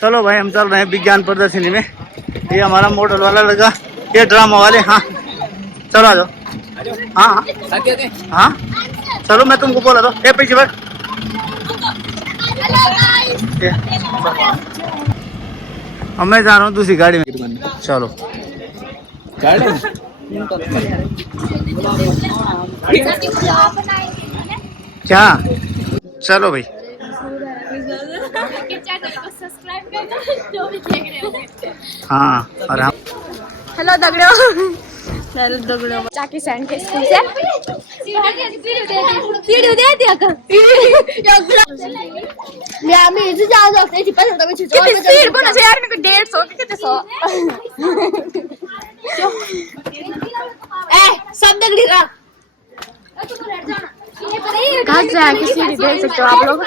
चलो भाई हम चल रहे हैं विज्ञान प्रदर्शनी में। ये हमारा मॉडल वाला लड़का, ये ड्रामा वाले। हाँ चलो आ जाओ। हाँ हाँ चलो मैं तुमको बोला था। ये पीछे बैठ। अब मैं जा रहा हूँ दूसरी गाड़ी में। चलो क्या? चलो भाई। हाँ और हम हेलो दगड़ो। हेलो दगड़ो। चाकी सैंड के स्कूल से सीढ़ी दे दिया कर। मैं आम्ही इथे जाऊ जाऊ इथे पण होता मी किती स्पीड कोण असे यार मी 150 किती 100 ए सब दगड़ी का कहाँ से आके सीढ़ी देख सकते हो आप लोग।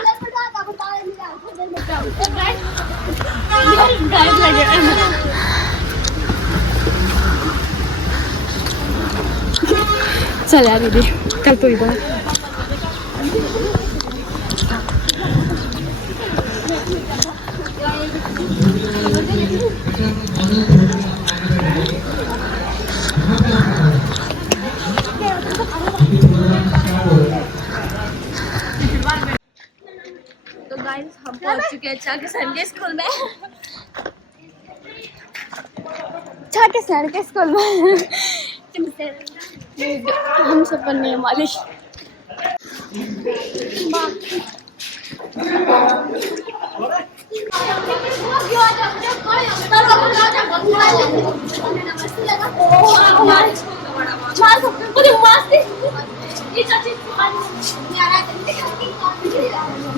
चल यार दीदी कल तो इधर तो गाइस हम पहुंच चुके हैं चाके संडे स्कूल में। चाके संडे स्कूल में हम सब बनने वाले।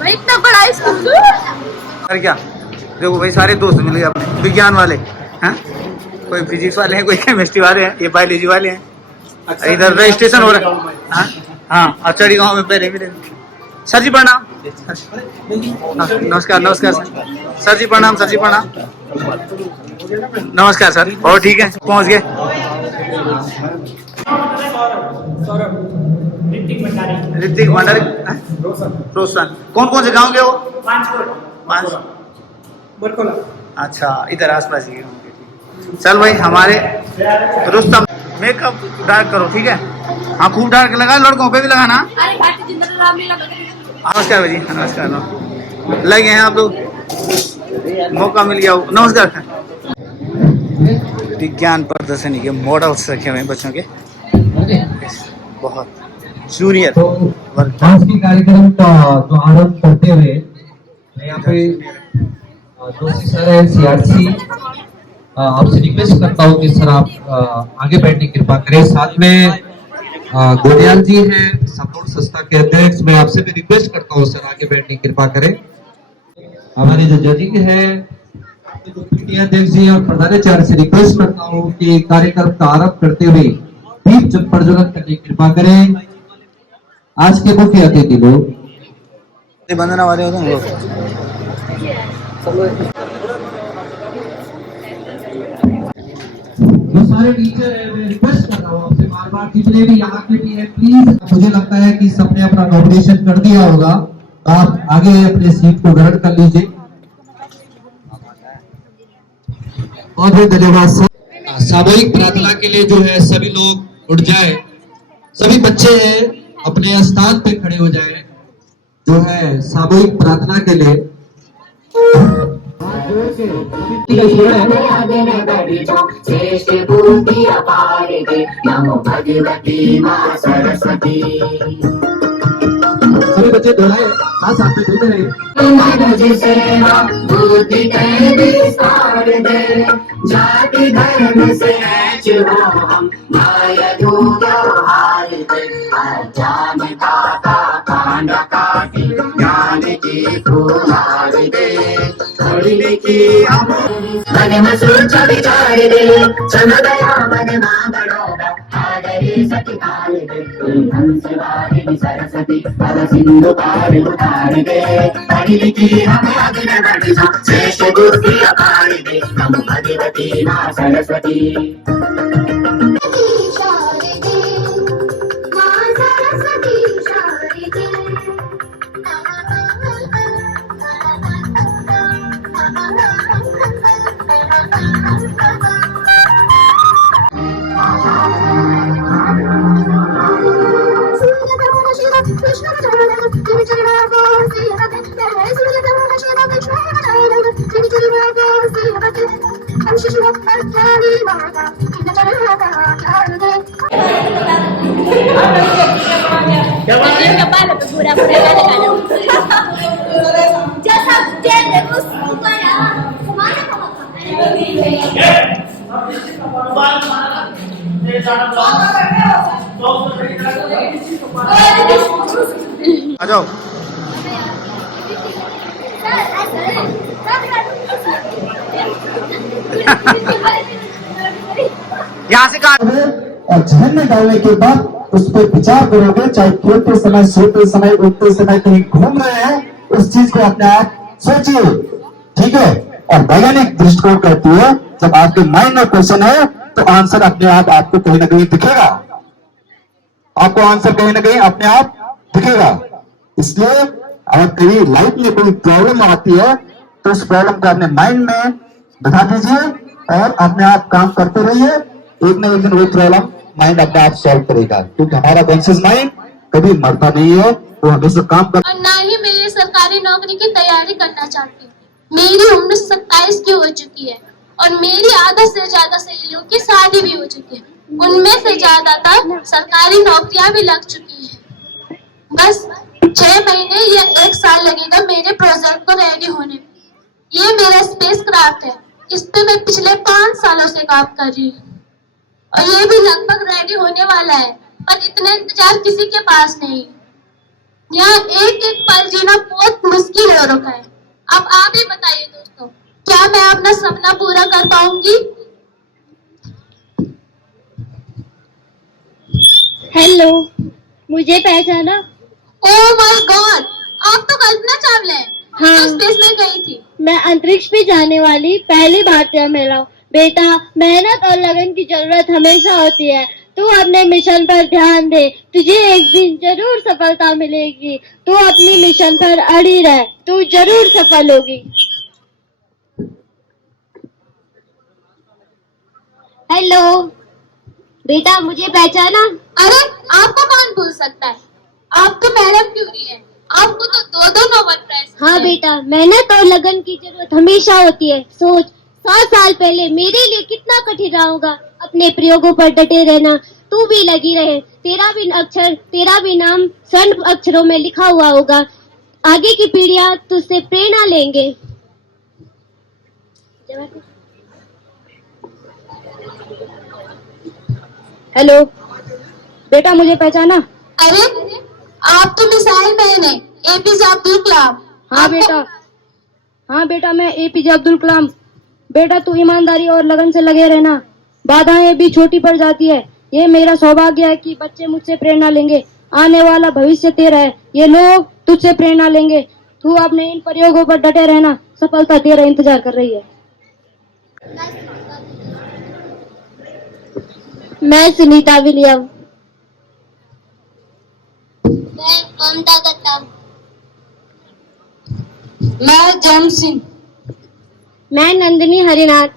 इतना बड़ा स्कूल क्या? देखो भाई सारे दोस्त मिल गए अपने विज्ञान वाले हैं। कोई फिजिक्स वाले हैं, कोई केमिस्ट्री वाले हैं, ये बायोलॉजी वाले हैं। इधर रजिस्ट्रेशन हो रहा है। हाँ अचड़ी गांव में पहले मिले। सर जी प्रणाम। नमस्कार नमस्कार सर। सर जी प्रणाम। सर जी प्रणाम। नमस्कार सर। और ठीक है पहुंच गए। ऋतिक भंडारी रोशन। कौन कौन से गांव के हो? 5 अच्छा इधर आसपास ही। चल भाई हमारे रुस्तम मेकअप डार्क करो ठीक है। हाँ खूब डार्क लगा, लड़कों पे भी लगाना। नमस्कार भाई जी। नमस्कार लगे हैं आप लोग, मौका मिल गया। नमस्कार। विज्ञान प्रदर्शनी के मॉडल्स रखे हुए हैं बच्चों के, बहुत जूनियर वर्ग। आज के कार्यक्रम का जो आरंभ करते हुए मैं यहाँ पे दोषी सर है सीआरसी, आपसे रिक्वेस्ट करता हूँ कि सर आप आगे बैठने की कृपा करें। साथ में गोडियाल जी हैं सपोर्ट संस्था के अध्यक्ष, मैं आपसे भी रिक्वेस्ट करता हूँ सर आगे बैठने की कृपा करें। हमारे जो जजिंग है जो पीटी अध्यक्ष जी और प्रधानाचार्य से रिक्वेस्ट करता हूँ कि कार्यक्रम का आरंभ करते हुए दीप प्रज्वलन करने की कृपा करें। आज के मुख्य अतिथि लोग बंदना वाले होते हैं लोग। जो सारे टीचर है मैं रिक्वेस्ट कर रहा हूँ आपसे बार बार, जितने भी यहाँ के भी है प्लीज, मुझे लगता है कि सबने अपना नॉमिनेशन कर दिया होगा, आप आगे अपने सीट को ग्रहण कर लीजिए। बहुत बहुत धन्यवाद सर। सामूहिक प्रार्थना के लिए जो है सभी लोग उठ जाए, सभी बच्चे हैं अपने स्थान पे खड़े हो जाए, जो है सामूहिक प्रार्थना के लिए। सभी बच्चे दोहराए, साथ साथ में बोलते रहे। जाति धर्म से हम माया जान काटा कांड काटी ज्ञान की फुलारी दे लिखी हम मन मसूर विचार दे चमदया मन मांगड़ोगा आदरे सती काल दे हंस वारी सरस्वती पद सिंधु पार उतार दे पढ़ी लिखी हम अग्न बढ़ी श्रेष्ठ बुद्धि अपार दे हम भगवती मां Saraswati. Kepala berpura-pura kadang-kadang. Jasa jadi supaya kemana आ जाओ। यहाँ से कहा और जहन में डालने के बाद उस पर विचार करोगे, चाहे खेलते समय, सोते समय, उठते समय कहीं घूम रहे हैं, उस चीज को अपने आप सोचिए, ठीक है। और वैज्ञानिक दृष्टिकोण कहती है जब आपके माइंड में क्वेश्चन है तो आंसर अपने आप आपको कहीं ना कहीं दिखेगा, आपको आंसर कहीं ना कहीं अपने आप दिखेगा। इसलिए अगर कहीं लाइफ में कोई प्रॉब्लम आती है तो उस प्रॉब्लम को अपने माइंड में बिठा दीजिए और अपने आप काम करते रहिए, एक ना एक दिन वो प्रॉब्लम माइंड अपने आप सॉल्व करेगा, क्योंकि हमारा कॉन्शियस माइंड कभी मरता नहीं है, वो हमेशा काम कर। और ना ही मेरी सरकारी नौकरी की तैयारी करना चाहती हूँ। मेरी उम्र 27 की हो चुकी है और मेरी आधा से ज्यादा सहेलियों की शादी भी हो चुकी है, उनमें से ज्यादातर सरकारी नौकरियां भी लग चुकी है। बस 6 महीने या 1 साल लगेगा मेरे प्रोजेक्ट को रेडी होने में। ये मेरा स्पेस क्राफ्ट है, इस पे मैं पिछले 5 सालों से काम कर रही हूँ और ये भी लगभग रेडी होने वाला है, पर इतना इंतजार किसी के पास नहीं। यहाँ एक एक पल जीना बहुत मुश्किल हो रखा है। अब आप ही बताइए दोस्तों, क्या मैं अपना सपना पूरा कर पाऊंगी? हेलो, मुझे पहचाना? ओह माय गॉड, आप तो कल्पना चावला हैं। हाँ। तो स्पेस में गई थी। मैं अंतरिक्ष पे जाने वाली पहली भारतीय महिला हूँ। बेटा, मेहनत और लगन की जरूरत हमेशा होती है। तू अपने मिशन पर ध्यान दे, तुझे एक दिन जरूर सफलता मिलेगी। तू अपनी मिशन पर अड़ी रह, तू जरूर सफल होगी। हेलो बेटा, मुझे पहचाना? अरे आपको कौन भूल सकता है, आप तो मैडम क्यूरी हैं। आपको तो 2 नोबेल प्राइज। हाँ बेटा, मेहनत और लगन की जरूरत हमेशा होती है। सोच, 7 साल पहले मेरे लिए कितना कठिन रहा होगा। अपने प्रयोगों पर डटे रहना, तू भी लगी रहे। तेरा भी नाम स्वर्ण अक्षरों में लिखा हुआ होगा। आगे की पीढ़ियां तुझसे प्रेरणा लेंगे। हेलो बेटा, मुझे पहचाना? अरे आप तो मिसाइल मैन है, एपीजे अब्दुल कलाम। हाँ बेटा, मैं एपीजे अब्दुल कलाम। बेटा, तू ईमानदारी और लगन से लगे रहना। बाधाएं भी छोटी पड़ जाती है। ये मेरा सौभाग्य है कि बच्चे मुझसे प्रेरणा लेंगे। आने वाला भविष्य तेरा है, ये लोग तुझसे प्रेरणा लेंगे। तू अपने इन प्रयोगों पर डटे रहना, सफलता तेरा इंतजार कर रही है। मैं सुनीता विलियम। मैं ममता दत्ता। मैं जम सिंह। मैं नंदिनी हरिनाथ।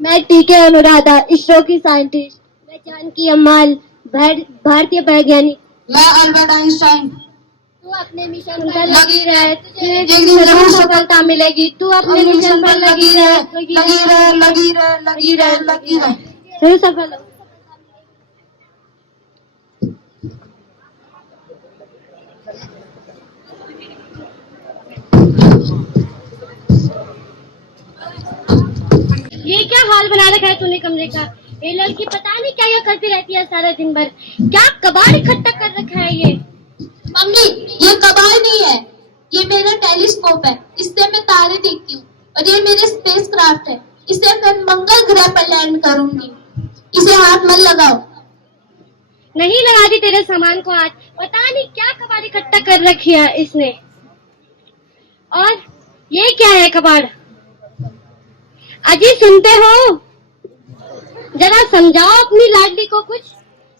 मैं टीके अनुराधा, इसरो की साइंटिस्ट। मैं जानकी अम्माल, भारतीय वैज्ञानिक। मैं अल्बर्ट आइंस्टाइन। तू अपने मिशन पर लगी रहे, तुझे एक दिन जरूर सफलता मिलेगी। तू अपने मिशन पर लगी रहे, जरूर सफल हो। ये क्या हाल बना रखा है तूने कमरे का? ये लड़की पता नहीं क्या करती रहती है सारा दिन भर। क्या कबाड़ इकट्ठा कर रखा है ये? मम्मी, ये कबाड़ नहीं है, ये मेरा टेलीस्कोप है। इससे मैं तारे देखती हूँ और ये मेरे स्पेस क्राफ्ट है। इसे मैं मंगल ग्रह पर लैंड करूंगी। इसे हाथ मत लगाओ। नहीं लगाती तेरे सामान को हाथ। पता नहीं क्या कबाड़ इकट्ठा कर रखी है इसने। और ये क्या है कबाड़? अजी सुनते हो? जरा समझाओ अपनी लाडली को कुछ।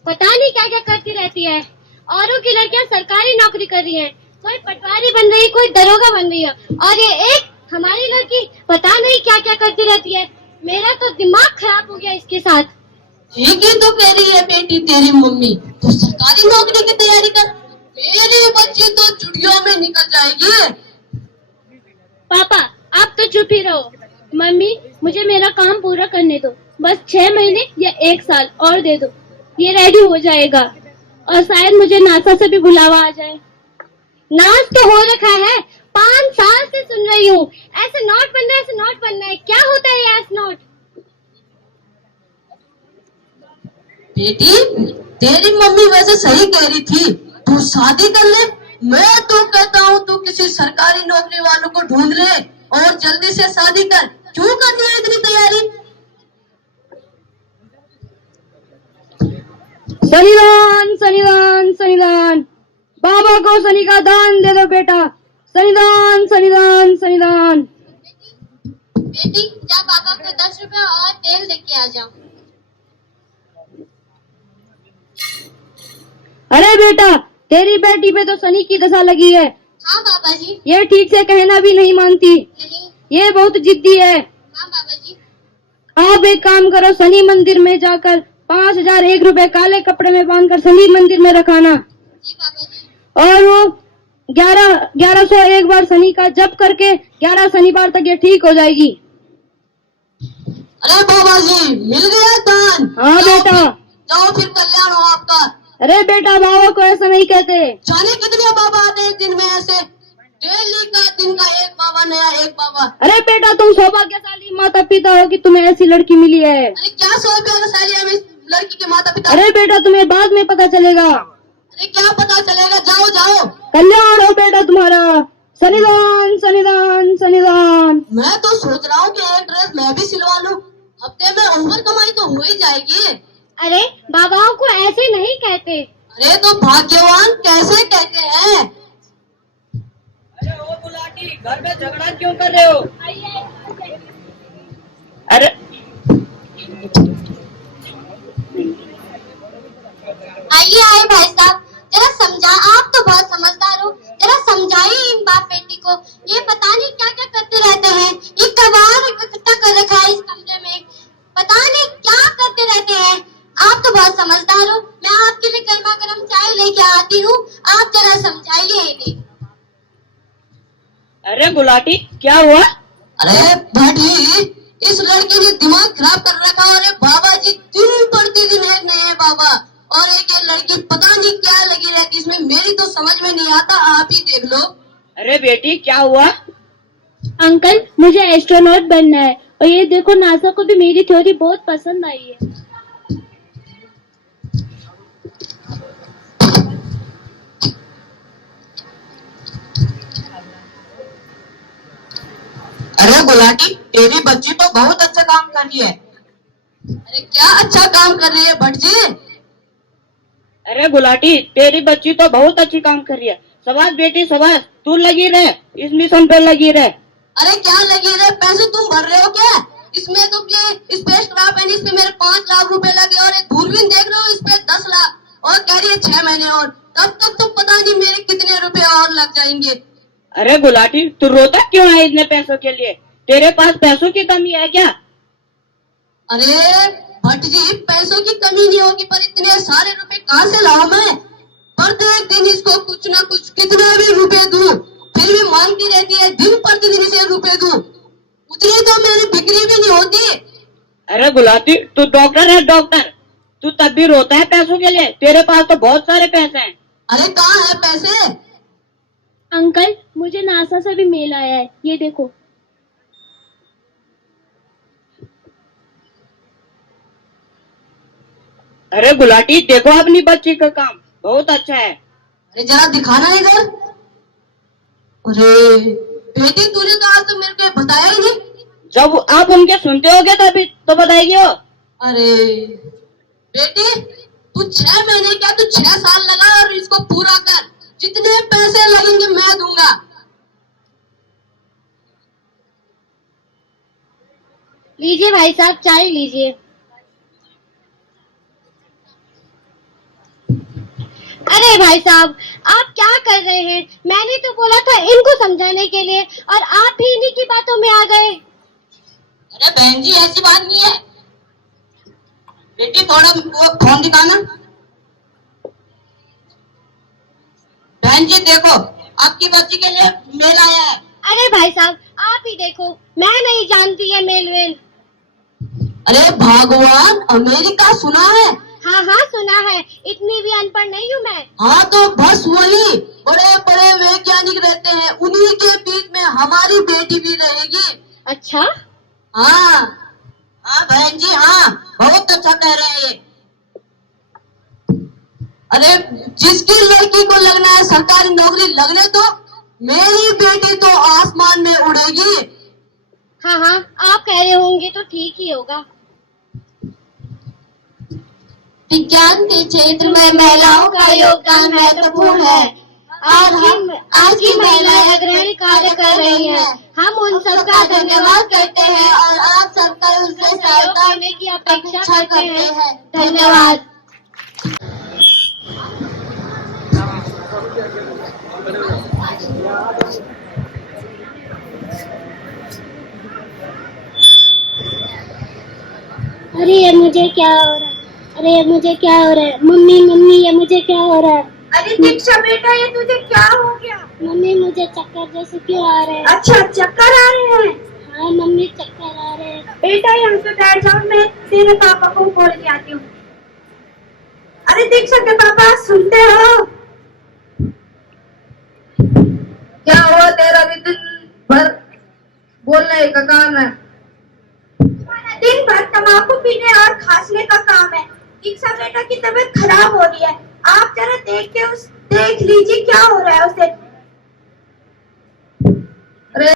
पता नहीं क्या क्या करती रहती है। औरों की लड़कियां सरकारी नौकरी कर रही हैं, कोई पटवारी बन रही, कोई दरोगा बन रही है, और ये एक हमारी लड़की पता नहीं क्या क्या करती रहती है। मेरा तो दिमाग खराब हो गया इसके साथ। ठीक ही तो कह रही है बेटी तेरी मम्मी, तो सरकारी नौकरी की तैयारी कर। मेरी बच्ची तो चुड़ियों में निकल जाएगी। पापा, आप तो चुप ही रहो। मम्मी, मुझे मेरा काम पूरा करने दो, बस 6 महीने या 1 साल और दे दो, ये रेडी हो जाएगा और शायद मुझे नासा से भी बुलावा आ जाए। नाच तो हो रखा है, 5 साल से सुन रही हूँ, ऐसे नॉट बनना है, ऐसे नॉट बनना है। क्या होता है ये ऐसे नॉट? बेटी, तेरी मम्मी वैसे सही कह रही थी, तू शादी कर ले। मैं तो कहता हूँ तू किसी सरकारी नौकरी वालों को ढूंढ ले और जल्दी से शादी कर। क्यों करनी है इतनी तैयारी? शनिदान शनिदान शनिदान, बाबा को शनि का दान दे दो बेटा। शनिदान शनिदान शनिदान। बेटी, जा पापा को 10 रुपए और तेल दे के आ जाओ। अरे बेटा, तेरी बेटी पे तो शनि की दशा लगी है। हाँ बाबा जी। ये ठीक से कहना भी नहीं मानती, नहीं। ये बहुत जिद्दी है। हाँ बाबा जी। आप एक काम करो, शनि मंदिर में जाकर 5001 रुपए काले कपड़े में बांधकर शनि मंदिर में रखाना जी बाबा जी। और वो 1101 बार शनि का जप करके 11 शनिवार तक ये ठीक हो जाएगी। अरे बाबा जी, मिल गया दान। हाँ बेटा। जाओ फिर कल्याण हो आपका। अरे बेटा, बाबा को ऐसा नहीं कहते। जाने कितने बाबा आते हैं दिन में ऐसे? डेली का दिन का एक बाबा, नया एक बाबा। अरे बेटा, तुम सौभाग्यशाली माता पिता हो कि तुम्हें ऐसी लड़की मिली है। अरे क्या सौभाग्यशाली है इस लड़की के माता पिता। अरे बेटा, तुम्हें बाद में पता चलेगा। अरे क्या पता चलेगा, जाओ जाओ। कल्याण हो बेटा तुम्हारा। शनिदान शनिदान शनिदान। मैं तो सोच रहा हूँ कि एक ड्रेस मैं भी सिलवा लूं, हफ्ते में ओवर कमाई तो हो ही जाएगी। अरे बाबाओं को ऐसे नहीं कहते। अरे तो भाग्यवान कैसे कहते हैं? अरे ओ गुलाटी, घर में झगड़ा क्यों कर रहे हो? अरे आइए आइए भाई साहब, जरा समझा। आप तो बहुत समझदार हो, जरा समझाइए इन बाप बेटी को। ये पता नहीं क्या क्या करते रहते हैं, ये कबाड़ इकट्ठा कर रखा है इस कमरे में, पता नहीं क्या करते रहते हैं। आप तो बहुत समझदार हो, मैं आपके लिए गर्मा गर्म चाय लेके आती हूँ, आप जरा समझाइए इन्हें। अरे गुलाटी, क्या हुआ? अरे भाटी, इस लड़के ने दिमाग खराब कर रखा है। अरे बाबा जी, दिन प्रतिदिन एक नए बाबा और एक ये लड़की, पता नहीं क्या लगी रहती इसमें, मेरी तो समझ में नहीं आता। आप ही देख लो। अरे बेटी, क्या हुआ? अंकल, मुझे एस्ट्रोनॉट बनना है और ये देखो, नासा को भी मेरी थ्योरी बहुत पसंद आई है। अरे गुलाटी, तेरी बच्ची तो बहुत अच्छा काम कर रही है। अरे क्या अच्छा काम कर रही है भट्ट जी? अरे गुलाटी, तेरी बच्ची तो बहुत अच्छी काम कर रही है। शाबाश बेटी शाबाश, तू लगी रहे, इस मिशन पे लगी रहे। अरे क्या लगी रहे, पैसे तुम भर रहे हो क्या? इसमें तो ये स्पेस क्राफ्ट है, इसमें मेरे 5 लाख रुपए लगे और एक दूरबीन देख रहे हो, इसपे 10 लाख और कह रही है 6 महीने और, तब तक तो पता नहीं मेरे कितने रुपए और लग जाएंगे। अरे गुलाटी, तू रोता क्यों है इतने पैसों के लिए? तेरे पास पैसों की कमी है क्या? अरे भट्ट जी, पैसों की कमी नहीं होगी, पर इतने सारे रुपए कहाँ से लाऊं मैं? प्रत्येक दिन इसको कुछ ना कुछ कितने भी रुपए दूं, फिर भी मांगती रहती है, दिन प्रतिदिन इसे रुपए दूं, उतनी तो मेरी बिक्री भी नहीं होती। अरे गुलाटी, तू डॉक्टर है डॉक्टर, तू तब भी रोता है पैसों के लिए? तेरे पास तो बहुत सारे पैसे हैं। अरे कहाँ है पैसे? अंकल, मुझे नासा से भी मेल आया है, ये देखो। अरे गुलाटी, देखो अपनी बच्ची का काम बहुत अच्छा है। अरे जरा दिखाना इधर। अरे बेटी, तूने तो आज तो मेरे को बताया ही नहीं। जब आप उनके सुनते होगे तभी तो बताएगी वो। अरे बेटी, तू 6 महीने क्या, तू 6 साल लगा और इसको पूरा कर, जितने पैसे लगेंगे मैं दूंगा। लीजिए भाई साहब, चाय लीजिए। अरे भाई साहब, आप क्या कर रहे हैं? मैंने तो बोला था इनको समझाने के लिए और आप ही इन्हीं की बातों में आ गए। अरे बहन जी, ऐसी बात नहीं है। बेटी, थोड़ा वो फोन दिखाना। बहन जी देखो, आपकी बच्ची के लिए मेल आया है। अरे भाई साहब आप ही देखो, मैं नहीं जानती है मेल वेल। अरे भगवान, अमेरिका सुना है? हाँ हाँ सुना है, इतनी भी अनपढ़ नहीं हूँ मैं। हाँ तो बस वही बड़े बड़े वैज्ञानिक रहते हैं, उन्हीं के बीच में हमारी बेटी भी रहेगी। अच्छा हाँ हाँ बहन जी, हाँ बहुत अच्छा कह रहे हैं ये। अरे जिसकी लड़की को लगना है सरकारी नौकरी लगने तो मेरी बेटी तो आसमान में उड़ेगी। हाँ हाँ आप कह रहे होंगे तो ठीक ही होगा। विज्ञान के क्षेत्र में महिलाओं का योगदान महत्वपूर्ण है। आज की महिलाएं अग्रणी कार्य कर रही हैं। हम उन सबका धन्यवाद करते हैं और आप सबका उससे सहायता करने की अपेक्षा करते हैं। धन्यवाद। अरे ये मुझे क्या हो रहा है? अरे ये मुझे क्या हो रहा है? मम्मी मम्मी ये मुझे क्या हो रहा है? अरे दीक्षा बेटा, ये तुझे क्या हो गया? मम्मी मुझे चक्कर जैसे क्यों आ रहे हैं? अच्छा चक्कर आ रहे हैं? हाँ मम्मी चक्कर आ रहे हैं। बेटा यहाँ पे बैठ जाओ, मैं तेरे पापा को बोल के आती हूँ। अरे दीक्षा के पापा सुनते हो? क्या हुआ? तेरा भी दिन भर बोलने का काम है? दिन भर तम्बाकू पीने और खांसने का काम है। दीक्षा बेटा की तबीयत खराब हो रही है, आप जरा देख लीजिए क्या हो रहा है उसे। अरे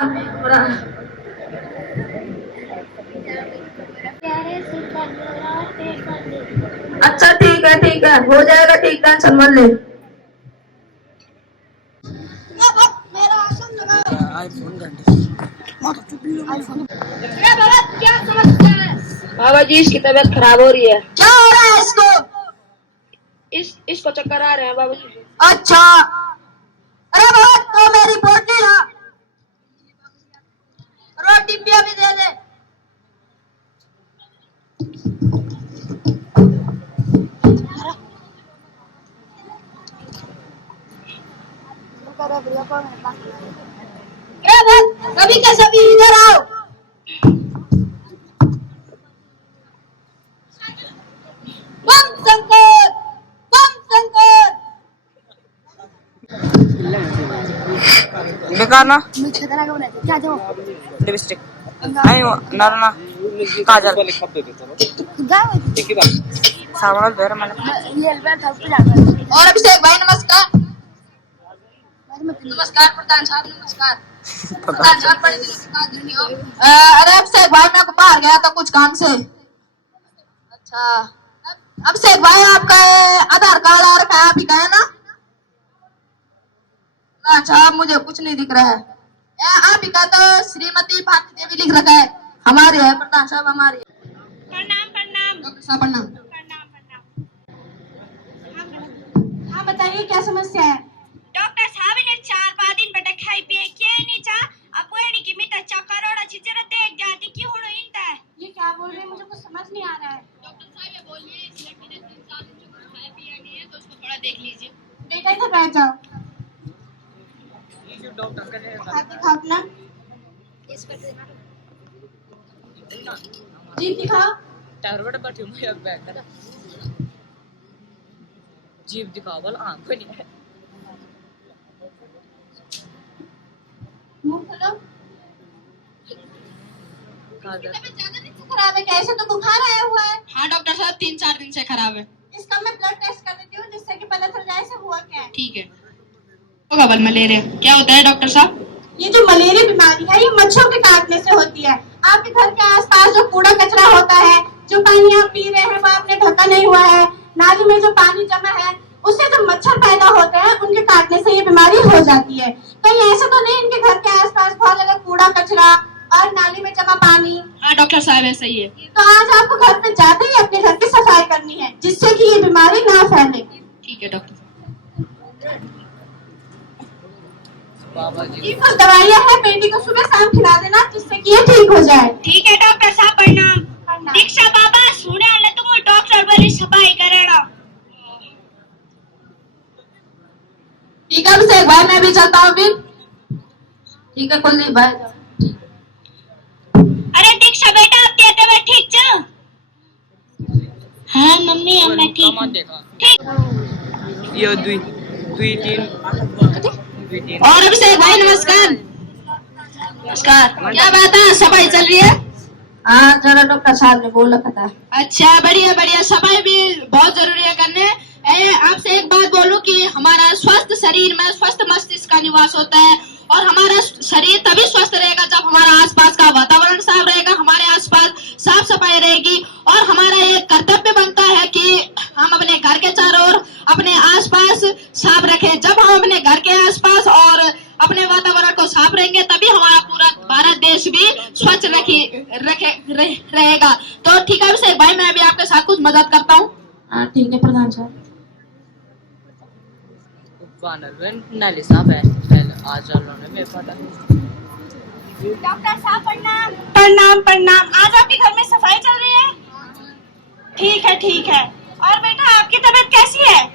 अच्छा ठीक है हो जाएगा ठीक, टेंशन मत ले। क्या समस्या है? बाबा जी इसकी तबीयत खराब हो रही है। क्या हो रहा है इसको? इसको चक्कर आ रहे हैं बाबा जी। अच्छा अरे बाबा तो मेरी बोतल ला, रोटी पिया भी दे दे। सभी के सभी इधर आओ। बम शंकर, बम शंकर। निकालना लिपस्टिक नहीं ना ना काजल सावन दे मैंने। और अभिषेक भाई नमस्कार। नमस्कार प्रधान साहब, नमस्कार प्रधान साहब, बड़े दिनों से बात नहीं हो। अरे अभिषेक भाई मैं बाहर गया था कुछ काम से। अच्छा अभिषेक भाई आपका आधार कार्ड आ रखा है, आप ही का है ना? अच्छा मुझे कुछ नहीं दिख रहा है। आप ही का तो श्रीमती भारती देवी लिख रखा है। हमारे है प्रधान साहब, हमारे प्रणाम प्रणाम। डॉक्टर साहब प्रणाम। प्रणाम प्रणाम। हाँ बताइए क्या समस्या है? डॉक्टर साहब ने 4-5 दिन बेटा खाई पिए के नहीं चा, अब वो नहीं कि मिटा चक्कर और अच्छी तरह देख जाती क्यों हो रही है? ये क्या बोल रहे हैं, मुझे कुछ समझ नहीं आ रहा है। डॉक्टर साहब ये बोलिए इस लड़की ने 3-4 दिन से कुछ खाया पिया नहीं है, तो उसको थोड़ा देख लीजिए। बेटा इधर बैठ जाओ। हाथ दिखाओ अपना। जीभ दिखाओ। जीभ दिखाओ बोल आंख नहीं है। मुंह खोलो। तबीयत ज्यादा दिन से खराब है क्या? ऐसे तो बुखार आया हुआ है। हाँ डॉक्टर साहब 3-4 दिन से खराब है। इसका मैं ब्लड टेस्ट कर देती हूँ जिससे कि पता चल जाए इसे हुआ क्या है। ठीक है। होगा बल मलेरिया क्या होता है डॉक्टर साहब? ये जो मलेरिया बीमारी है ये मच्छरों के काटने से होती है। आपके घर के आसपास जो कूड़ा कचरा होता है, जो पानी आप पी रहे हैं वो आपने ढका नहीं हुआ है, नाली में जो पानी जमा है उससे जो मच्छर पैदा होते हैं उनके काटने से ये बीमारी हो जाती है। कहीं ऐसा तो नहीं इनके घर के आसपास बहुत ज्यादा कूड़ा कचरा और नाली में जमा पानी? हाँ डॉक्टर साहब ऐसा ही है। तो आज आपको घर पे जाते ही अपने घर की सफाई करनी है जिससे कि ये बीमारी ना फैले। ठीक है डॉक्टर। ये कुछ दवाइयाँ हैं, बेटी को सुबह शाम खिला देना जिससे कि ये ठीक हो जाए। ठीक है डॉक्टर साहब प्रणाम। दीक्षा बाबा सुने आले तुम डॉक्टर वाली सफाई करेगा। ठीक है अभिषेक भाई मैं भी चलता हूँ फिर। ठीक है कुलदीप भाई। अरे दीक्षा बेटा अब कहते हुए ठीक छ? हाँ मम्मी अब मैं ठीक हूँ। ठीक। ये दुई दुई तीन और अभिषेक भाई नमस्कार। नमस्कार। क्या बात है, सफाई चल रही है? हाँ जरा डॉक्टर साहब ने बोला था। अच्छा बढ़िया बढ़िया, सफाई भी बहुत जरूरी है करने। आपसे एक बात बोलूं कि हमारा स्वस्थ शरीर में स्वस्थ मस्तिष्क का निवास होता है और हमारा शरीर तभी स्वस्थ रहेगा जब हमारा आसपास का वातावरण साफ रहेगा, हमारे आसपास साफ सफाई रहेगी। और हमारा ये कर्तव्य बनता है कि हम अपने घर के चारों ओर अपने आसपास साफ रखें। जब हम अपने घर के आसपास और अपने वातावरण को साफ रहेंगे तभी हमारा पूरा भारत देश भी स्वच्छ रहेगा। तो ठीक है अभिषेक भाई, मैं अभी आपके साथ कुछ मदद करता हूँ। हाँ ठीक है प्रधान साहब। नाली साफ है आज में पता। डॉक्टर साहब प्रणाम। प्रणाम प्रणाम। आज आपके घर में सफाई चल रही है? ठीक है ठीक है। और बेटा आपकी तबीयत कैसी है?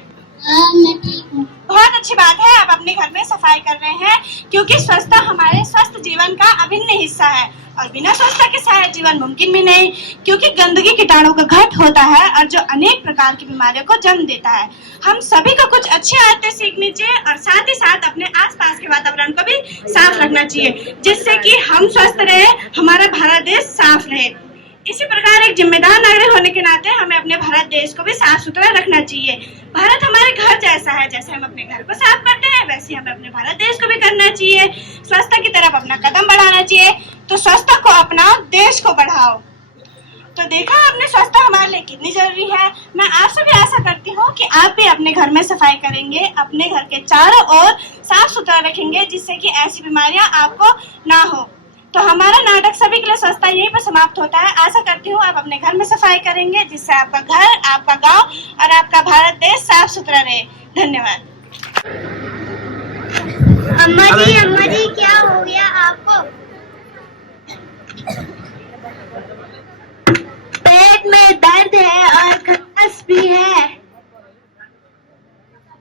मैं ठीक हूँ। बहुत अच्छी बात है आप अपने घर में सफाई कर रहे हैं, क्योंकि स्वच्छता हमारे स्वस्थ जीवन का अभिन्न हिस्सा है और बिना स्वच्छता के शायद जीवन मुमकिन भी नहीं, क्योंकि गंदगी कीटाणु का घट होता है और जो अनेक प्रकार की बीमारियों को जन्म देता है। हम सभी को कुछ अच्छी आदतें सीखनी चाहिए और साथ ही साथ अपने आसपास के वातावरण को भी साफ रखना चाहिए, जिससे कि हम स्वस्थ रहे, हमारा भारत देश साफ रहे। इसी प्रकार एक जिम्मेदार नागरिक होने के नाते हमें अपने भारत देश को भी साफ सुथरा रखना चाहिए। भारत हमारे घर जैसा है, जैसे हम अपने घर को साफ करते हैं वैसे हमें अपने भारत देश को भी करना चाहिए। स्वच्छता की तरफ अपना कदम बढ़ाना चाहिए। तो स्वच्छता को अपनाओ, देश को बढ़ाओ। तो देखा आपने स्वच्छता हमारे लिए कितनी जरूरी है। मैं आपसे भी आशा करती हूँ कि आप भी अपने घर में सफाई करेंगे, अपने घर के चारों ओर साफ सुथरा रखेंगे, जिससे कि ऐसी बीमारियां आपको ना हो। तो हमारा नाटक सभी के लिए स्वच्छता यहीं पर समाप्त होता है। आशा करती हूँ आप अपने घर में सफाई करेंगे, जिससे आपका घर, आपका गांव और आपका भारत देश साफ सुथरा रहे। धन्यवाद। अम्मा जी क्या हो गया आपको? पेट में दर्द है और खसखस भी है।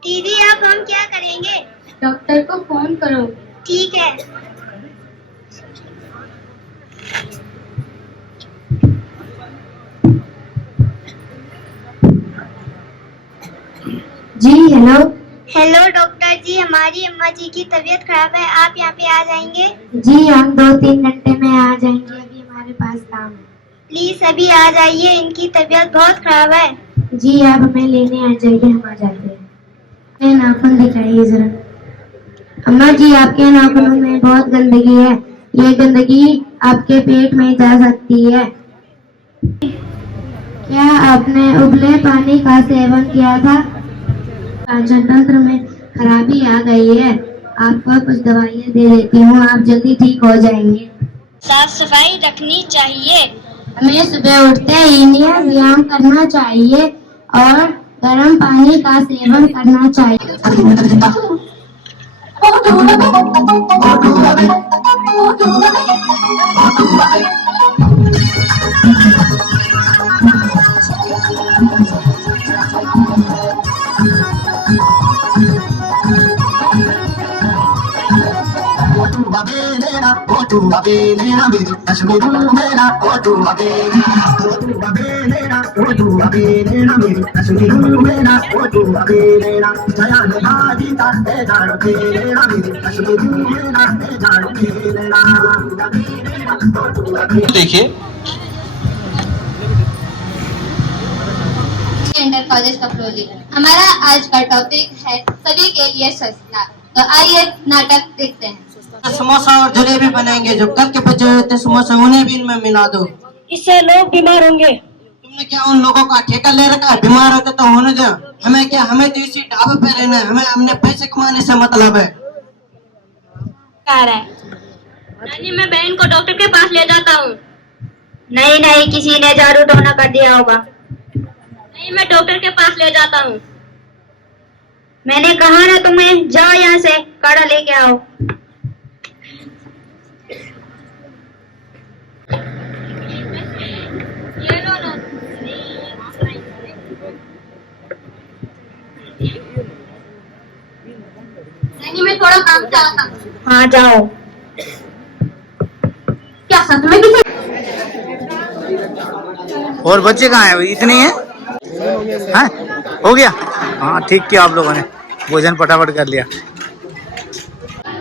दीदी अब हम क्या करेंगे? डॉक्टर को फोन करो। ठीक है। जी हेलो। हेलो डॉक्टर जी, हमारी अम्मा जी की तबीयत खराब है, आप यहाँ पे आ जाएंगे? जी हम 2-3 घंटे में आ जाएंगे, अभी हमारे पास काम है। प्लीज अभी आ जाइए, इनकी तबीयत बहुत खराब है। जी आप हमें लेने आ जाइए, हम आ जाते हैं। नाखून दिखाइए जरा। अम्मा जी आपके नाखूनों में बहुत गंदगी है, ये गंदगी आपके पेट में जा सकती है। क्या आपने उबले पानी का सेवन किया था? पाचन तंत्र में खराबी आ गई है, आपको कुछ दवाइयाँ दे देती हूँ, आप जल्दी ठीक हो जाएंगे। साफ सफाई रखनी चाहिए। हमें सुबह उठते ही नियम व्यायाम करना चाहिए और गर्म पानी का सेवन करना चाहिए। देखिए इंटर कॉलेज कपरोली। हमारा आज का टॉपिक है सभी के लिए स्वच्छता। तो आइए नाटक देखते हैं। समोसा और जलेबी बनेंगे, जो कल के बचे हुए थे समोसे उन्हें भी इनमें मिला दो। इससे लोग बीमार होंगे। तुमने क्या उन लोगों का ठेका ले रखा है? बीमार होते तो होने दो। हमें क्या, हमें तो इसी ढाबे पे रहना है, हमें अपने पैसे कमाने से मतलब है। नानी मैं बहन को डॉक्टर के पास ले जाता हूँ। नहीं नहीं, किसी ने झाड़ू टोना कर दिया होगा। नहीं मैं डॉक्टर के पास ले जाता हूँ। मैंने कहा ना तुम्हें, जाओ यहाँ से, काढ़ा लेके आओ। नहीं मैं थोड़ा काम से आता हूँ। हाँ जाओ। सच में किसी और बच्चे कहाँ हैं? इतने ही हैं? हाँ? हो गया? हाँ ठीक किया आप लोगों ने, भोजन फटाफट कर लिया।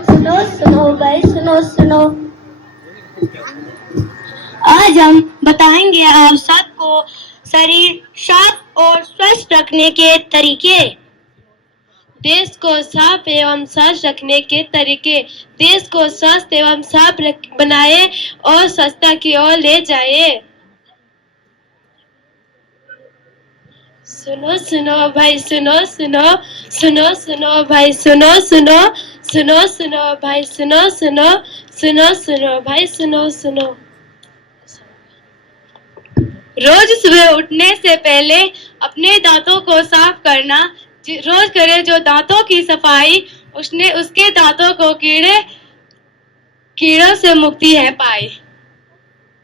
सुनो सुनो भाई, सुनो सुनो। आज हम बताएंगे आप सबको शरीर साफ और स्वस्थ रखने के तरीके। देश को साफ एवं स्वस्थ रखने के तरीके। देश को स्वस्थ एवं साफ बनाए और स्वच्छता की ओर ले जाए। सुनो सुनो भाई, सुनो सुनो, सुनो सुनो भाई, सुनो सुनो, सुनो सुनो भाई, सुनो सुनो, सुनो सुनो भाई, सुनो सुनो। रोज सुबह उठने से पहले अपने दांतों को साफ करना। रोज करे जो दांतों की सफाई, उसके दांतों को कीड़ों से मुक्ति है पाई।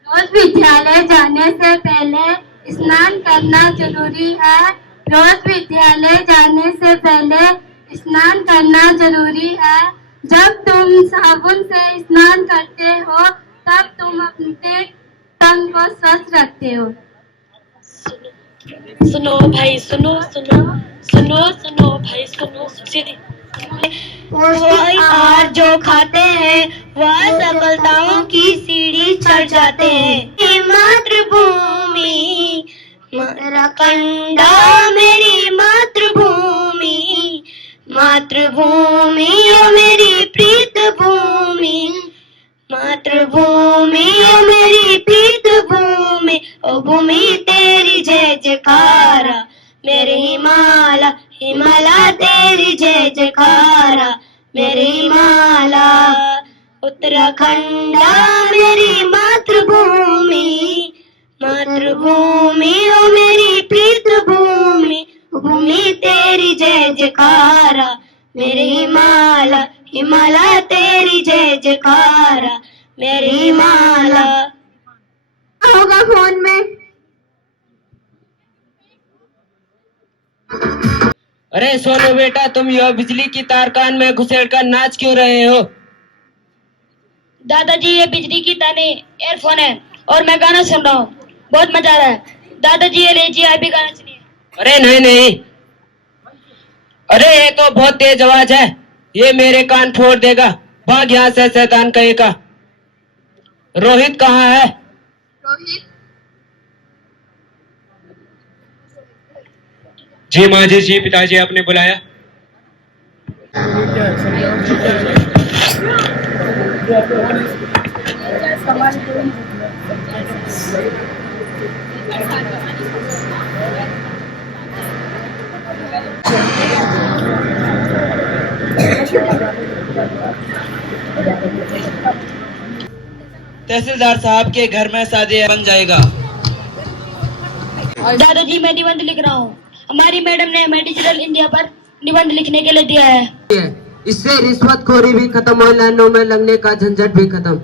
रोज विद्यालय जाने से पहले स्नान करना जरूरी है। रोज विद्यालय जाने से पहले स्नान करना जरूरी है। जब तुम साबुन से स्नान करते हो तब तुम अपने तन को स्वच्छ रखते हो। सुनो भाई, सुनो सुनो, सुनो सुनो भाई, सुनो सीधी। पौष्टिक आहार जो खाते हैं वह सफलताओं की सीढ़ी चढ़ जाते हैं। मातृभूमि मेरा कंडा, मेरी मातृभूमि, मातृभूमि ओ मेरी प्रीत भूमि, मातृभूमि ओ मेरी प्रीत भूमि, ओ भूमि तेरी जय जयकारा, मेरे हिमालय हिमालय तेरी जय जयकारा, मेरे हिमालय। उत्तराखंड मेरी मातृभूमि, मातृभूमि ओ मेरी प्रीत भूमि, भूमि तेरी जय जयकारा, मेरे हिमालय हिमालय तेरी जय जयकारा, मेरे हिमालय। होगा फोन में? अरे सोनू बेटा, तुम यह बिजली की तार कान में घुसेड़कर नाच क्यों रहे हो? दादाजी ये बिजली की तार नहीं, एयरफोन है और मैं गाना सुन रहा हूँ, बहुत मजा आ रहा है। दादाजी ये लीजिए, आप भी गाना सुनिए। अरे नहीं नहीं, अरे ये तो बहुत तेज आवाज है, ये मेरे कान फोड़ देगा। भाग यहाँ से शैतान कहीं का। रोहित कहाँ है? रोहित जी माजी जी, पिताजी आपने बुलाया? तहसीलदार साहब के घर में शादी बन जाएगा। दादाजी मैं निबंध लिख रहा हूँ, हमारी मैडम ने हमें डिजिटल इंडिया पर निबंध लिखने के लिए दिया है। इससे रिश्वतखोरी भी खत्म और लाइनों में लगने का झंझट भी खत्म।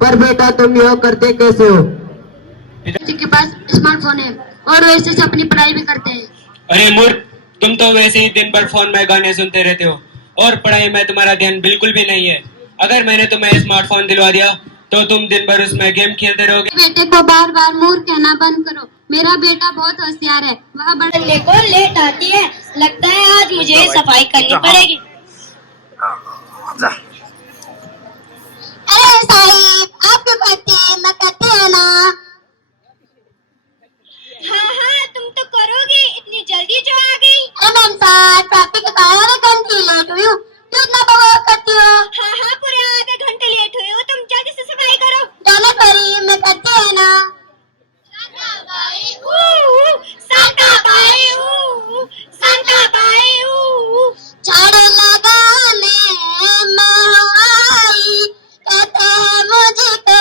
पर बेटा तुम यह करते कैसे हो? जी के पास स्मार्टफोन है और वैसे से अपनी पढ़ाई भी करते हैं। अरे मूर्ख, तुम तो वैसे ही दिन भर फोन में गाने सुनते रहते हो और पढ़ाई में तुम्हारा ध्यान बिल्कुल भी नहीं है। अगर मैंने तुम्हें स्मार्टफोन दिलवा दिया तो तुम दिन भर उसमें गेम खेलते रहोगे। बेटे को बार बार मूर्ख कहना बंद करो। मेरा बेटा बहुत होशियार है, वह पढ़ने को लेट आती है, लगता है आज मुझे सफाई करनी पड़ेगी। अरे साहिब, आप क्यों करते हैं? मैं कहते हैं ना। हाँ हाँ, तुम तो करोगी, इतनी जल्दी जो आ गई। अरे मैम साहब, ट्रैफिक के कारण घंटे लेट हुई हूँ, क्यों इतना बवाल करती हो? हाँ हाँ, पूरे आधे घंटे लेट हुए हो, तुम जल्दी से सफाई करो। जाने पड़ी, मैं कहते हैं ना। झाड़ू लगाने मैं आई, कहते हैं मुझको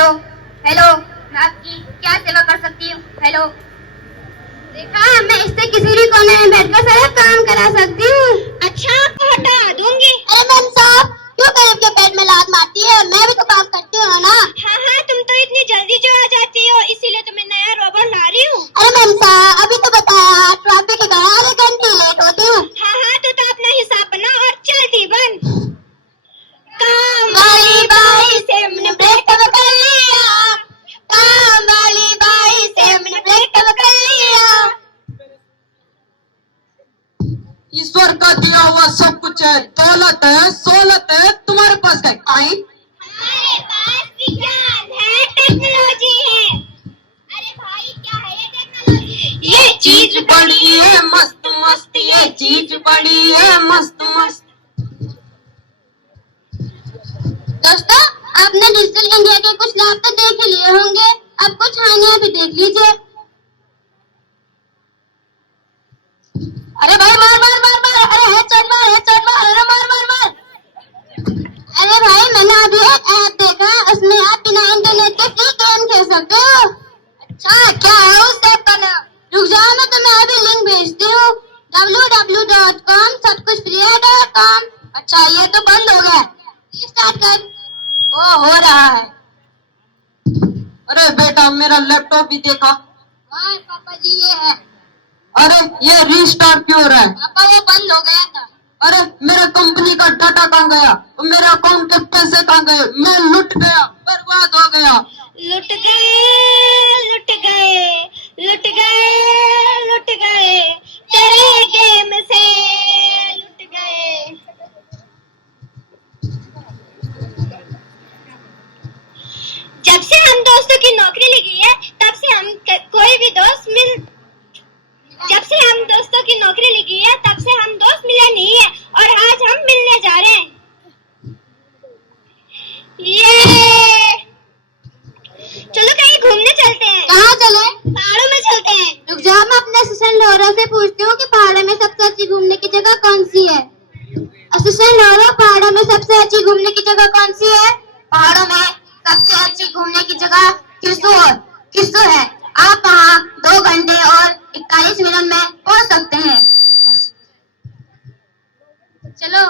हेलो हेलो, मैं आपकी क्या सेवा कर सकती हूँ? हेलो, देखा, मैं इससे किसी भी कोने में बैठकर सारा काम करा सकती हूँ। अच्छा, आपको हटा दूंगी। अरे मैम साहब, क्यों गरीब के पेट में लात मारती है? मैं भी तो काम करती हूँ ना। हाँ हाँ, तुम तो इतनी जल्दी जो आ जाती हो, इसीलिए तो मैं नया रोबोट ला रही हूँ। अरे मैम साहब, अभी तो बताया, ट्रैफिक के कारण आधे घंटे लेट होती हूँ। हाँ हाँ, तो अपना हिसाब बना और चलती बन। काम वाली बाई से हमने ब्रेकअप कर लिया, काम वाली बाई से हमने ब्रेकअप कर लिया। ईश्वर का दिया हुआ सब कुछ है, दौलत है, सोलत है, तुम्हारे पास क्या? हमारे पास विज्ञान है, टेक्नोलॉजी है। अरे भाई, क्या है ये टेक्नोलॉजी? ये चीज बड़ी है मस्त मस्त, ये चीज बड़ी है मस्त मस्त। दोस्तों, आपने डिजिटल इंडिया के कुछ लाभ तो देख ही लिए होंगे, अब कुछ हानियां भी देख लीजिए। अरे भाई, मार मार मार मार, अरे हेडशॉट मार, अरे मार मार मार। अरे भाई, मैंने अभी एक ऐप देखा, उसमें आप बिना इंटरनेट के फ्री गेम खेल सकते हो। अच्छा, क्या है उस ऐप का नाम? रुक जाओ, मैं तुम्हें अभी लिंक भेजती हूँ। www.com, सब कुछ फ्री है .com। अच्छा, ये तो बंद हो गया, स्टार्ट कर। ओ, हो रहा है। अरे बेटा, मेरा लैपटॉप भी देखा। हाँ पापा जी, ये है। अरे ये रिस्टार्ट क्यों हो रहा है? पापा, वो बंद हो गया था। अरे मेरा कंपनी का डाटा कहाँ गया? मेरे अकाउंट के पैसे कहाँ गए? मैं लुट गया, बर्बाद हो गया। लुट गए, लुट गए, लुट गए, लुट गए, तेरे गेम से लुट गए। जब से हम दोस्तों की नौकरी लगी है, तब से हम कोई भी दोस्त जब से हम दोस्तों की नौकरी लगी है, तब से हम दोस्त मिले नहीं है, और आज हम मिलने जा रहे हैं। ये चलो कहीं घूमने चलते हैं। कहाँ चले? पहाड़ों में चलते हैं। रुक जाओ, मैं अपने असिस्टेंट लोरा से पूछती हूँ कि पहाड़ों में सबसे अच्छी घूमने की जगह कौन सी है। असिस्टेंट लोरा, पहाड़ों में सबसे अच्छी घूमने की जगह कौन सी है? पहाड़ों में सबसे अच्छी घूमने की जगह किसो है। आप वहाँ 2 घंटे और 41 मिनट में पहुँच सकते हैं। चलो,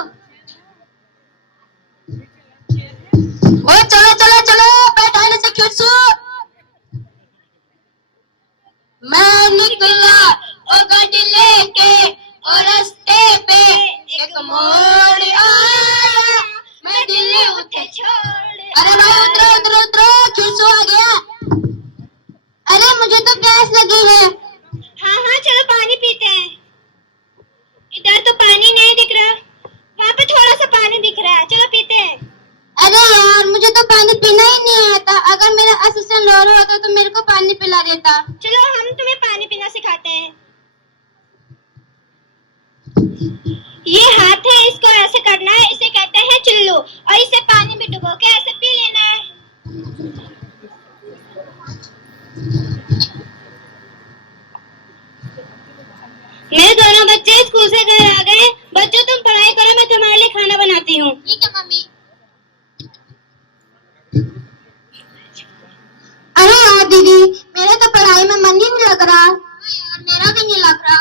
ओ चलो चलो चलो, बैठाने से खिड़सू। मैं निकला ओ गाड़ी लेके, और रास्ते पे एक मोड़ आया, मैं दिल उठे छोड़। अरे भाई, उतरो उतरो उतरो, खिड़सू आ गया। अरे मुझे तो प्यास लगी है। हाँ हाँ, चलो पानी पीते हैं। इधर तो पानी नहीं दिख रहा, वहाँ पे थोड़ा सा पानी दिख रहा है, चलो पीते हैं। अरे यार, मुझे तो पानी पीना ही नहीं आता। अगर मेरा असिस्टेंट लोरा होता तो मेरे को पानी पिला देता। चलो, हम तुम्हें पानी पीना सिखाते हैं। ये हाथ है, इसको ऐसे करना है, इसे कहते हैं चुल्लू, और इसे पानी में डुबो के ऐसे पी लेना है। मेरे दोनों बच्चे स्कूल से घर आ गए। बच्चों, तुम पढ़ाई करो, मैं तुम्हारे लिए खाना बनाती हूँ। ठीक है मम्मी। अरे यार दीदी, मेरा तो पढ़ाई में मन ही नहीं लग रहा। यार, मेरा भी नहीं लग रहा।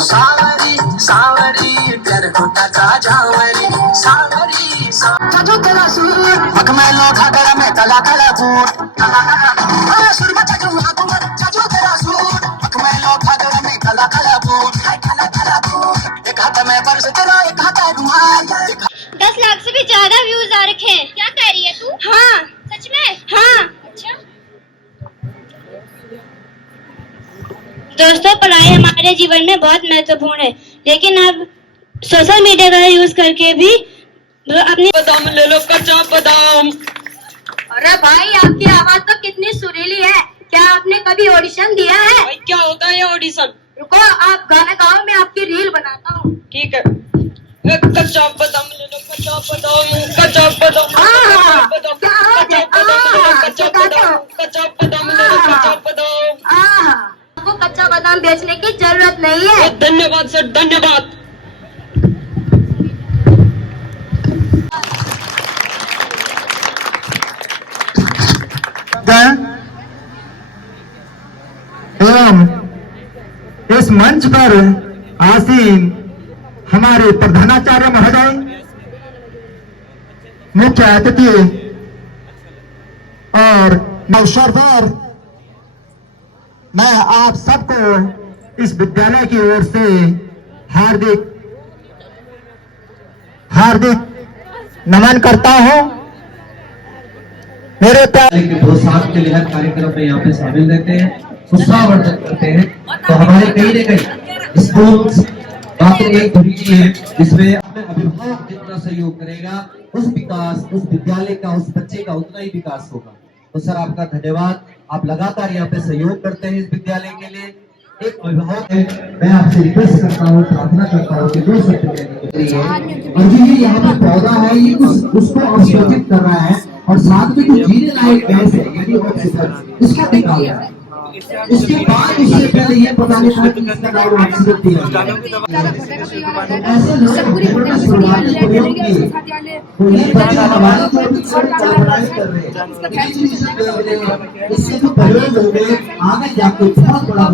सावरी सावरी टेरकोटा जावरी सावरी सावरी तेरा सूर अकमेलो घाघरा में कला कला बूट सुर में चाचू तेरा सूर अकमेलो घाघरा में कला कला बूट एक हाथ में पर्स तेरा, एक हाथ में रुमाल। 10 लाख से भी ज्यादा व्यूज आ रखे हैं। क्या कह रही है तू? हाँ, सच में? हाँ। अच्छा दोस्तों, पढ़ाई हमारे जीवन में बहुत महत्वपूर्ण है, लेकिन अब सोशल मीडिया का यूज करके भी अपनी बादाम ले लो, कच्चा बादाम। अरे भाई, आपकी आवाज तो कितनी सुरीली है। क्या आपने कभी ऑडिशन दिया है? भाई, क्या होता है ये ऑडिशन? रुको, आप गाना गाओ, मैं आपकी रील बनाता हूँ। ठीक है। कच्चा बादाम ले लो, कच्चा बादाम, कच्चा बादाम, कच्चा बादाम ले लो, कच्चा बादाम। आपको कच्चा बादाम बेचने की जरूरत नहीं है। धन्यवाद सर, धन्यवाद। हैं एवं इस मंच पर आसीन हमारे प्रधानाचार्य महोदय, मुख्य अतिथि और अवसर पर मैं आप सबको इस विद्यालय की ओर से हार्दिक नमन करता हूं। मेरे प्यारे के प्रोत्साहन के लिए हर कार्यक्रम में यहाँ पे शामिल रहते हैं, उत्साहवर्धन करते हैं। तो हमारे कहीं न कहीं स्कूल मात्र एक धुरी है जिसमें अपने अभिभावक जितना सहयोग करेगा उस विकास, उस विद्यालय का, उस बच्चे का उतना ही विकास होगा। तो सर आपका धन्यवाद, आप लगातार यहाँ पे सहयोग करते हैं इस विद्यालय के लिए। एक अभिभावक है, मैं आपसे रिक्वेस्ट करता हूँ, प्रार्थना करता हूँ कि 2 शब्द कहने के लिए। और जो ये यहाँ पे पौधा है ये उसको अवशोषित कर रहा है और साथ में जो जीने लायक गैस है यानी ऑक्सीजन इसको निकाल रहा है। उसके बाद उससे पहले ये पता नहीं था कि इसका नाम ऑक्सीजन दिया ऐसे लोग शुरुआती प्रयोग किए तो ये बच्चा हमारे को भी कॉन्फ्रेंस कर रहे हैं। इससे जो प्रयोग हो गए आगे जाके बहुत बड़ा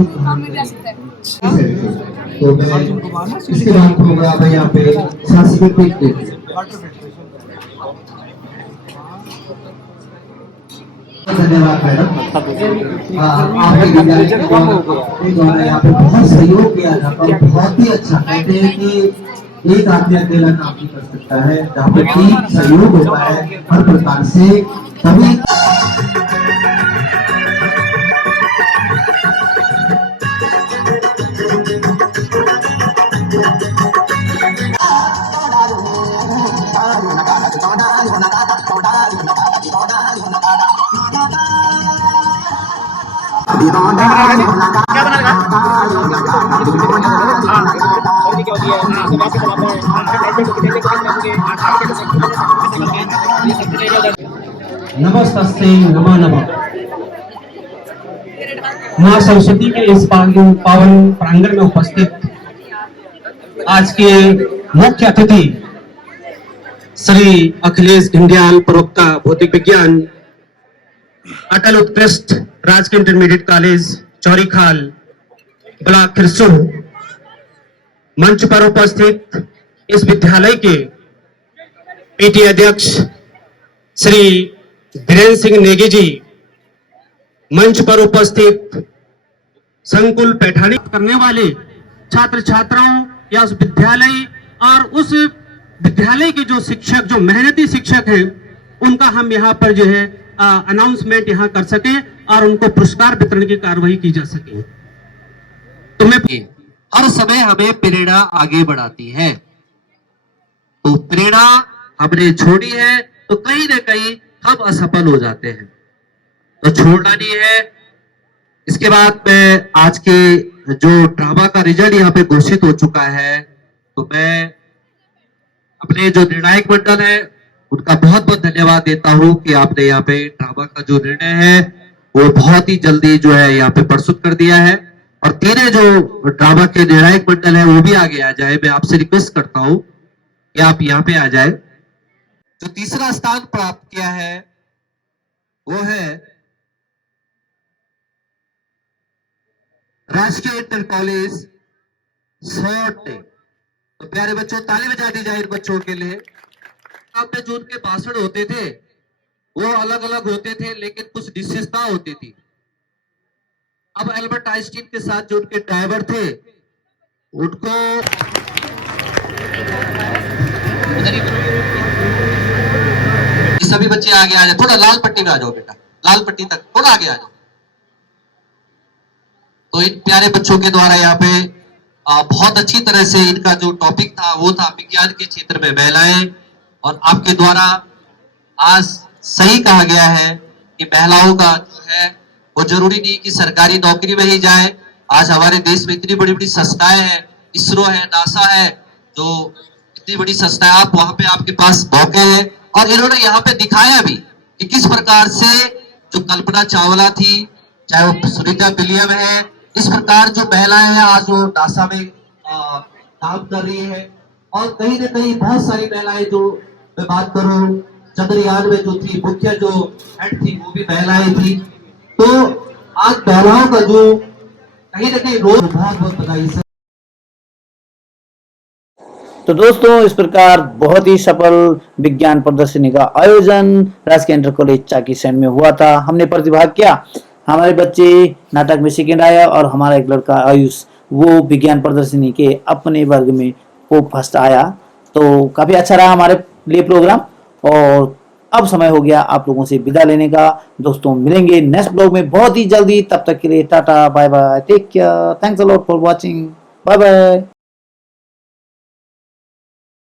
तो मैं इसके बाद प्रोग्राम है यहाँ पे सांस्कृतिक धन्यवाद मैडम, आपके विद्यालय के द्वारा यहाँ पे बहुत सहयोग किया जाता है, बहुत ही अच्छा। कहते हैं कि एक आदमी अकेला काम नहीं कर सकता है, जहाँ पे टीम सहयोग होता है हर प्रकार से तभी क्या बना लगा? नमस्ते नमः नमः। माँ सरस्वती के इस पावन प्रांगण में उपस्थित आज के मुख्य अतिथि श्री अखिलेश घिंडियाल, प्रवक्ता भौतिक विज्ञान, अटल उत्कृष्ट राजकीय इंटरमीडिएट कॉलेज चौरीखाल, ब्लॉक खिरसुर, मंच पर उपस्थित इस विद्यालय के पीटी अध्यक्ष श्री वीरेंद्र सिंह नेगी जी, मंच पर उपस्थित संकुल पैठानी करने वाले छात्र छात्राओं या उस विद्यालय और उस विद्यालय के जो शिक्षक, जो मेहनती शिक्षक हैं, उनका हम यहाँ पर जो है अनाउंसमेंट यहाँ कर सके और उनको पुरस्कार वितरण की कार्रवाई की जा सके। तो मैं हर समय हमें प्रेरणा आगे बढ़ाती है, तो प्रेरणा हमने छोड़ी है तो कहीं ना कहीं हम असफल हो जाते हैं, तो छोड़ना नहीं है। इसके बाद मैं आज के जो ड्रामा का रिजल्ट यहाँ पे घोषित हो चुका है, तो मैं अपने जो निर्णायक मंडल है उनका बहुत बहुत धन्यवाद देता हूं कि आपने यहाँ पे ड्रामा का जो निर्णय है वो बहुत ही जल्दी जो है यहाँ पे प्रस्तुत कर दिया है और तीनों जो ड्रामा के निर्णायक मंडल है वो भी आगे आ जाए। मैं आपसे रिक्वेस्ट करता हूं कि आप यहाँ पे आ जाए। जो तीसरा स्थान प्राप्त किया है वो है राष्ट्रीय इंटर कॉलेज सोट। तो प्यारे बच्चों, ताली बजा दी जाए इन बच्चों के लिए। में जो उनके भाषण होते थे वो अलग अलग होते थे, लेकिन कुछ विशेषता होती थी। अब एल्बर्ट आइंस्टीन के साथ जो उनके ड्राइवर थे उनको सभी बच्चे आगे आ जाए, थोड़ा लाल पट्टी में आ जाओ बेटा, लाल पट्टी तक थोड़ा आगे आ जाओ। तो इन प्यारे बच्चों के द्वारा यहाँ पे बहुत अच्छी तरह से इनका जो टॉपिक था वो था विज्ञान के क्षेत्र में महिलाएं, और आपके द्वारा आज सही कहा गया है कि महिलाओं का जो है वो जरूरी नहीं कि सरकारी नौकरी में ही जाए। आज हमारे देश में इतनी बड़ी बड़ी संस्थाएं हैं, इसरो है, नासा है, जो इतनी बड़ी संस्थाएं, आप वहां पे आपके पास मौके हैं और इन्होंने यहाँ पे दिखाया भी कि किस प्रकार से जो कल्पना चावला थी, चाहे वो सुनीता विलियम है, इस प्रकार जो महिलाएं हैं आज वो नासा में काम कर रही है। और कहीं ना कहीं बहुत सारी महिलाएं जो मैं बात करूं चंद्रयान में जो थी मुख्य जो हेड थी वो भी महिलाएं थी। तो आज महिलाओं का जो कहीं ना कहीं रोल, बहुत बहुत बधाई सर। तो दोस्तों इस प्रकार बहुत ही सफल विज्ञान प्रदर्शनी का आयोजन राजकीय इंटर कॉलेज चाकी सैंड में हुआ था। हमने प्रतिभाग किया, हमारे बच्चे नाटक में सेकेंड आया और हमारा एक लड़का आयुष वो विज्ञान प्रदर्शनी के अपने वर्ग में वो फर्स्ट आया। तो काफी अच्छा रहा हमारे लिए प्रोग्राम। और अब समय हो गया आप लोगों से विदा लेने का। दोस्तों मिलेंगे नेक्स्ट ब्लॉग में बहुत ही जल्दी, तब तक के लिए tata bye bye, take care, thanks a lot for watching, bye bye.